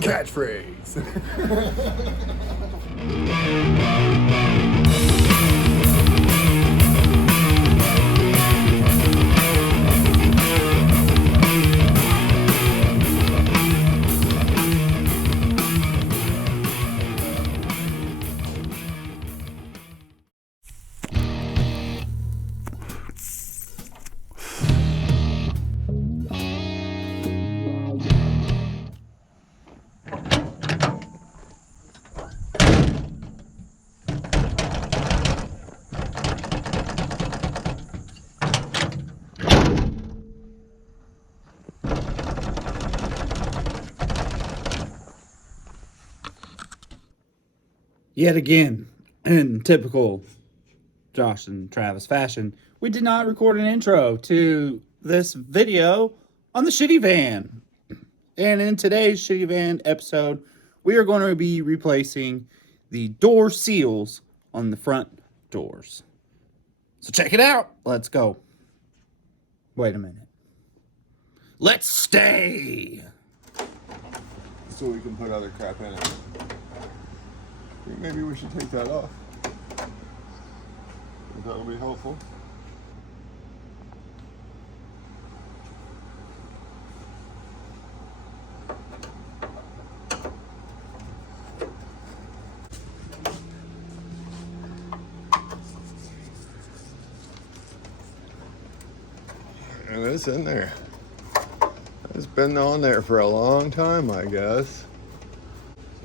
Catchphrase. Yet again, in typical Josh and Travis fashion, we did not record an intro to this video on the Shiddy van. And in today's Shiddy van episode, we are going to be replacing the door seals on the front doors. So check it out. Let's go. Wait a minute. Let's stay. So we can put other crap in it. Maybe we should take that off. That'll be helpful. And it's in there. It's been on there for a long time, I guess.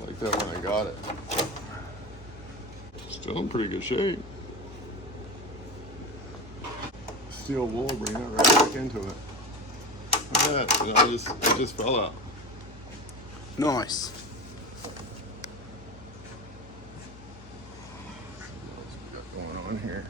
It's like that when I got it. Still in pretty good shape. Steel wool, bring that right back into it. Look at that, and it just fell out. Nice. What's we got going on here?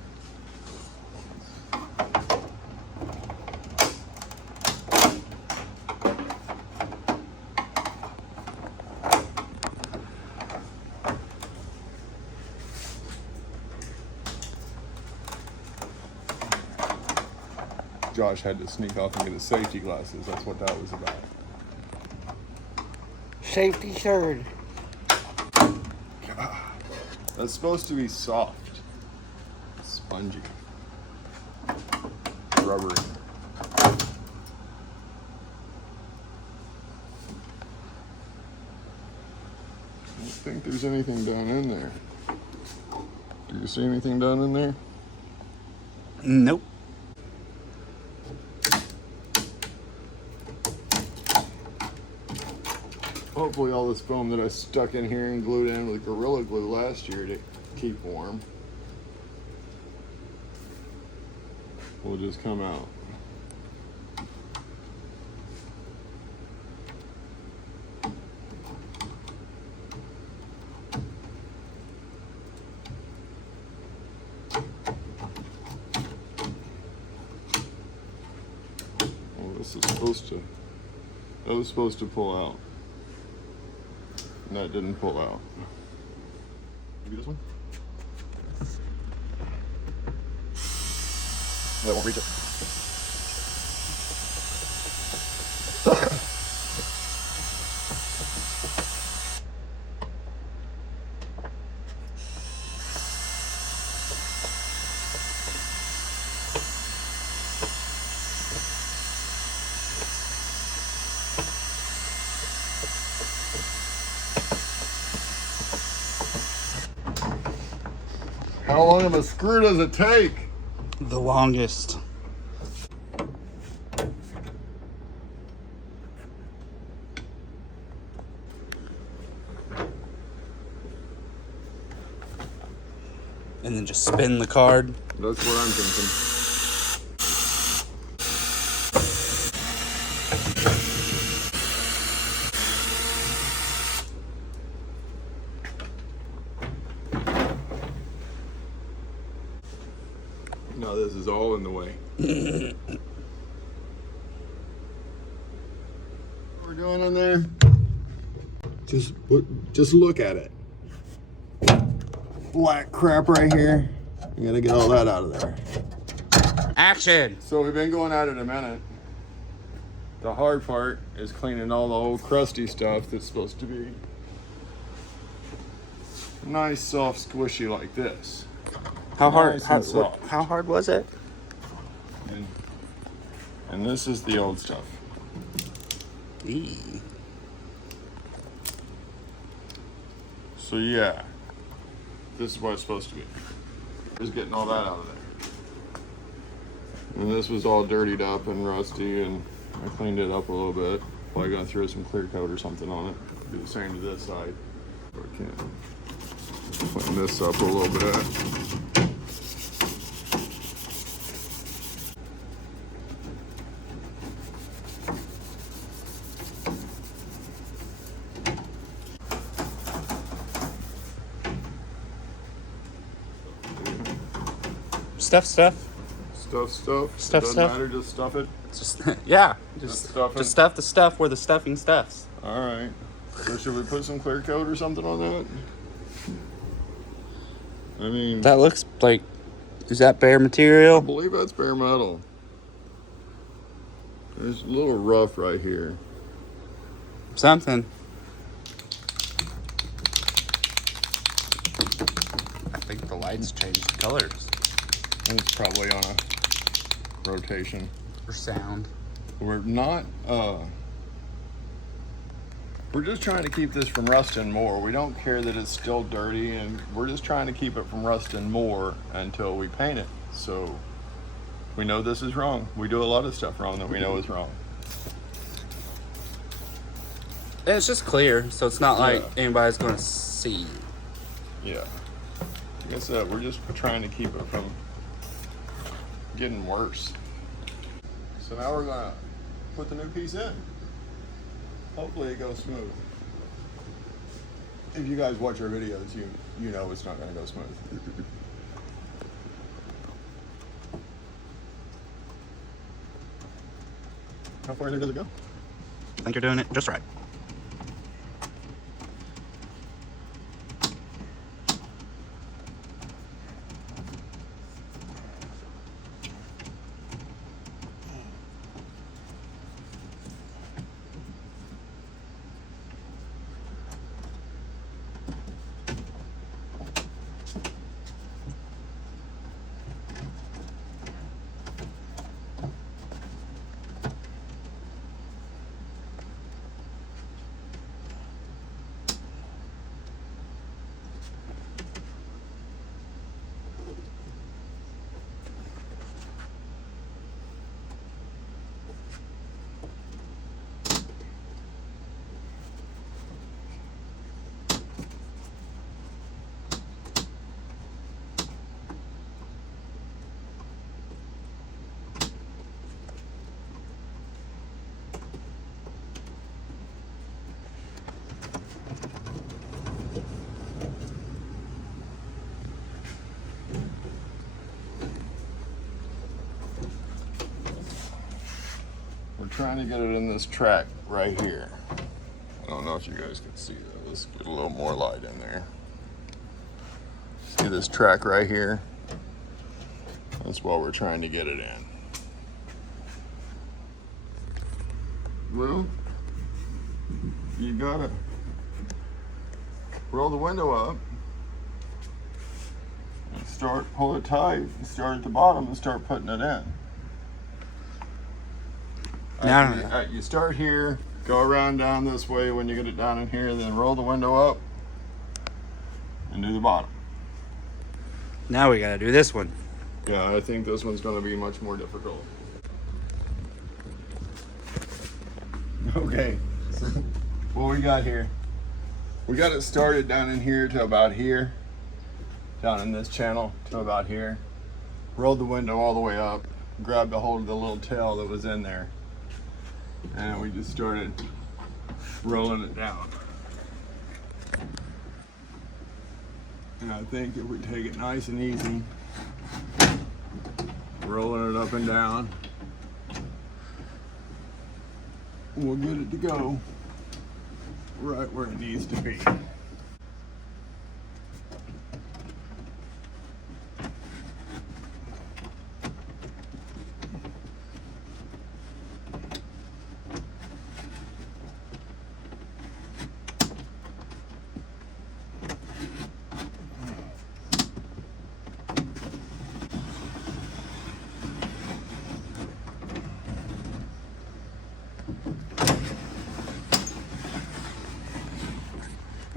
Josh had to sneak off and get his safety glasses. That's what that was about. Safety third. That's supposed to be soft, spongy, rubbery. I don't think there's anything down in there. Do you see anything down in there? Nope. Hopefully all this foam that I stuck in here and glued in with Gorilla Glue last year to keep warm will just come out. Oh, that was supposed to pull out. And that didn't pull out. Maybe this one? That won't reach it. How long of a screw does it take? The longest. And then just spin the card. That's what I'm thinking. No, this is all in the way. What we're doing in there? Just look at it. Black crap right here. You gotta get all that out of there. Action! So we've been going at it a minute. The hard part is cleaning all the old crusty stuff that's supposed to be nice, soft, squishy like this. How hard? Nice and soft. How hard was it? And this is the old stuff. Eee. So yeah, this is what it's supposed to be. Just getting all that out of there. And this was all dirtied up and rusty, and I cleaned it up a little bit. Probably gonna throw some clear coat or something on it. Do the same to this side. If I can clean this up a little bit. Stuff. Doesn't matter, just stuff it. Just yeah, Just stuff it. just stuff the stuff where the stuffing stuffs. All right. So should we put some clear coat or something on that? I mean, That looks like, is that bare I material? believe that's bare metal. It's a little rough right here. Something. I think the lights changed colors It's probably on a rotation. or sound. We're not, we're just trying to keep this from rusting more. We don't care that it's still dirty, and we're just trying to keep it from rusting more until we paint it. So we know this is wrong. We do a lot of stuff wrong that we know is wrong. And it's just clear, so it's not like Yeah. anybody's gonna see. Yeah. Like I said, we're just trying to keep it from getting worse. So now we're gonna put the new piece in. Hopefully it goes smooth. If you guys watch our videos, you know it's not gonna go smooth. How far does it go? I think you're doing it just right. We're trying to get it in this track right here. I don't know if you guys can see that. Let's get a little more light in there. See this track right here? That's what we're trying to get it in. Well, you gotta roll the window up and pull it tight and start at the bottom and start putting it in. You start here, go around down this way when you get it down in here, then roll the window up and do the bottom. Now we gotta do this one. Yeah, I think this one's gonna be much more difficult. Okay, so what we got here? We got it started down in here to about here, down in this channel to about here. Rolled the window all the way up, grabbed a hold of the little tail that was in there, and we just started rolling it down. And I think if we take it nice and easy, rolling it up and down, we'll get it to go right where it needs to be.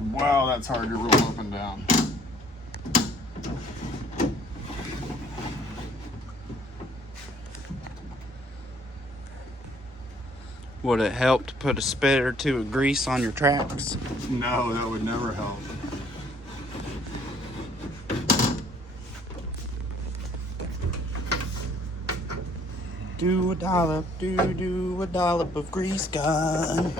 Wow, that's hard to roll up and down. Would it help to put a spit or two of grease on your tracks? No, that would never help. Do a dollop of grease gun.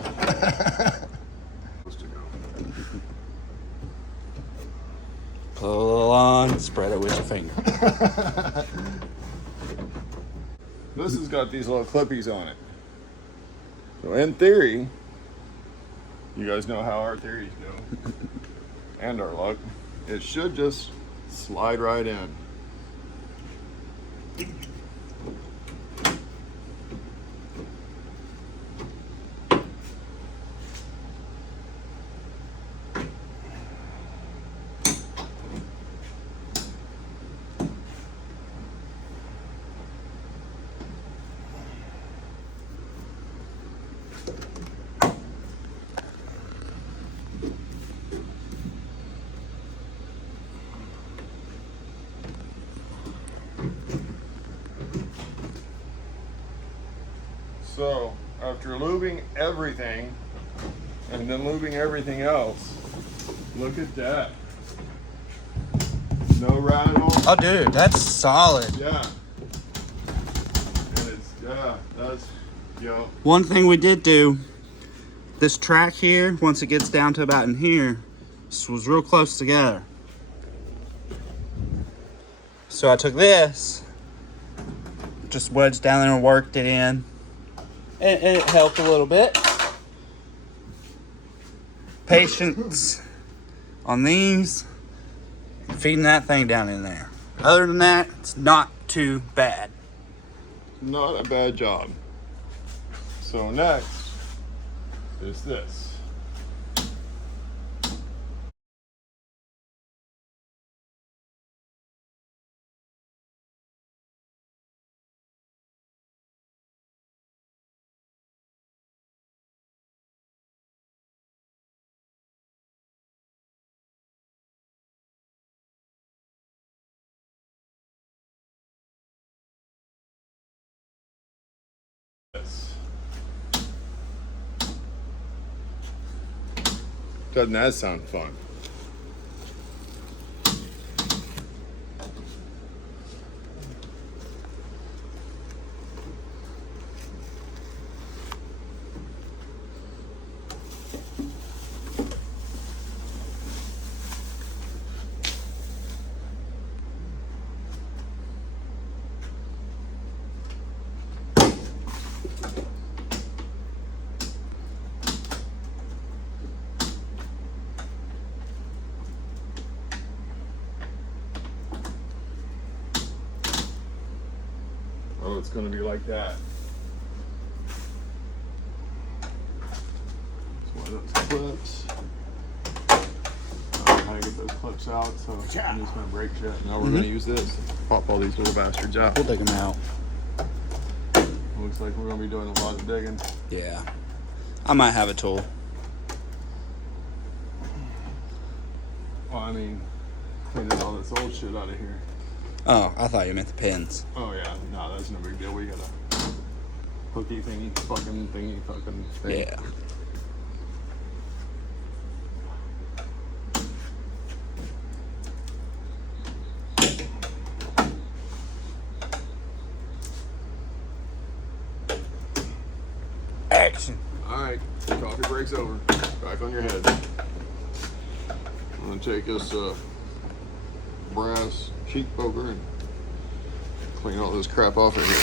Pull on, spread it with your finger. This has got these little clippies on it. So in theory, you guys know how our theories go. And our luck. It should just slide right in. So, after lubing everything, and then lubing everything else, look at that. No rattle. Oh, dude, that's solid. Yeah. And it's, yeah, that's, One thing we did do, this track here, once it gets down to about in here, this was real close together. So I took this, just wedged down there and worked it in. And it helped a little bit. Patience on these, feeding that thing down in there. Other than that, it's not too bad. not a bad job. So next is this. Doesn't that sound fun? Oh, it's going to be like that. That's one of those clips. I don't know how to get those clips out, so I'm just going to break shit. Now we're going to use this. Pop all these little bastards out. We'll dig them out. Looks like we're going to be doing a lot of digging. Yeah. I might have a tool. Well, I mean, cleaning all this old shit out of here. Oh, I thought you meant the pins. Oh yeah, no, that's no big deal. We got a hooky thingy, fucking thing. Yeah. Action. All right, coffee break's over. Back on your head. I'm gonna take this brass cheek poker and clean all this crap off of here.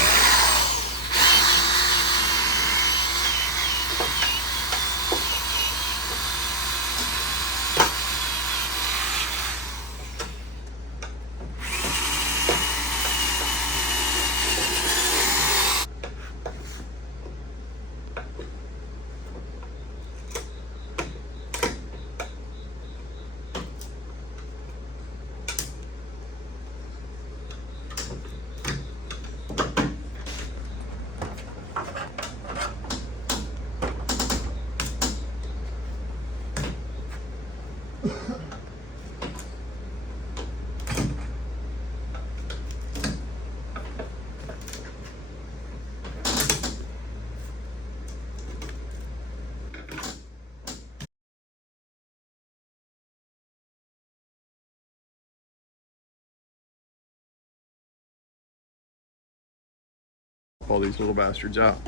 All these little bastards out.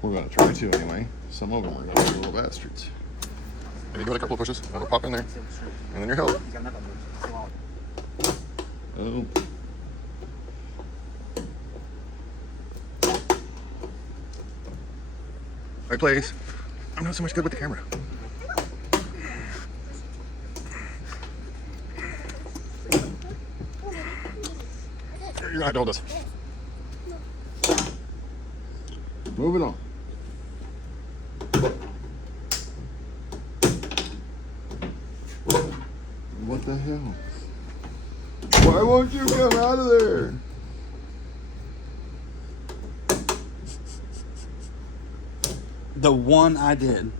We're gonna try to anyway. Some of them are gonna be little bastards. And you give it a couple of pushes, it'll pop in there, and then you're held. Oh. Right place. I'm not so much good with the camera. You're gonna have to hold this. Moving on. What the hell? Why won't you come out of there? The one I did.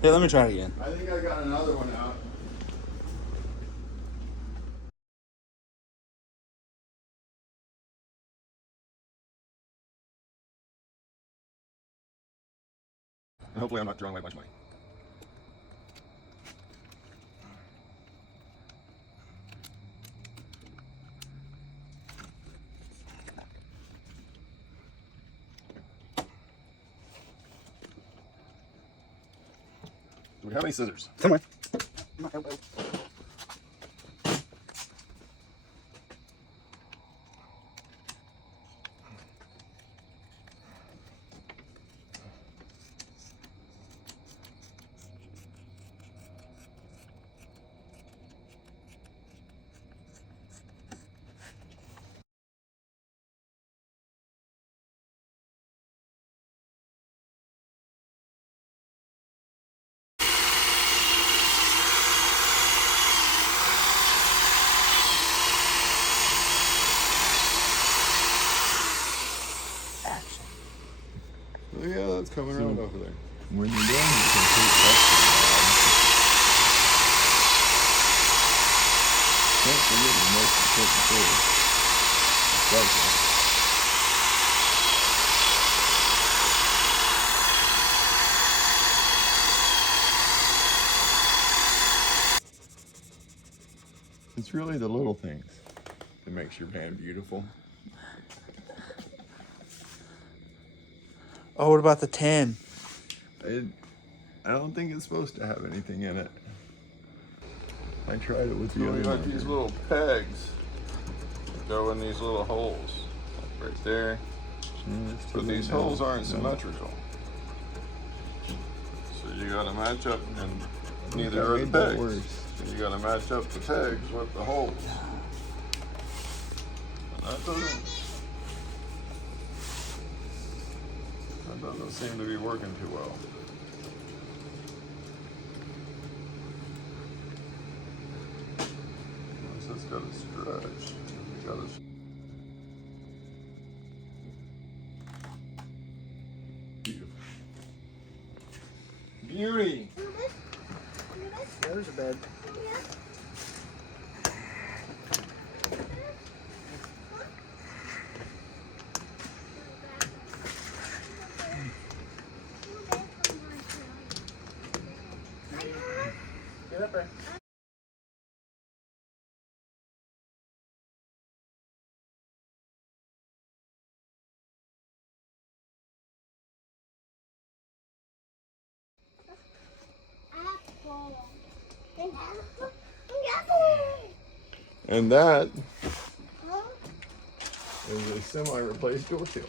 Here, let me try it again. I think I got another one out. And hopefully I'm not throwing away a bunch of money. Do we have any scissors? Somewhere. Oh, yeah, that's coming around over there. When you're done, you can take that. Don't forget the most important thing. It's It's really the little things that makes your van beautiful. Oh, what about the 10? I don't think it's supposed to have anything in it. I tried it with the So other we got one. these little pegs that go in these little holes, like right there. But these holes aren't symmetrical. So you gotta match up, and neither are the pegs. So you gotta match up the pegs with the holes. And that doesn't seem to be working too well. It's just gotta stretch. You gotta. Beautiful. Beauty. There's a bed. Get up there. And that is a semi-replaced door seal.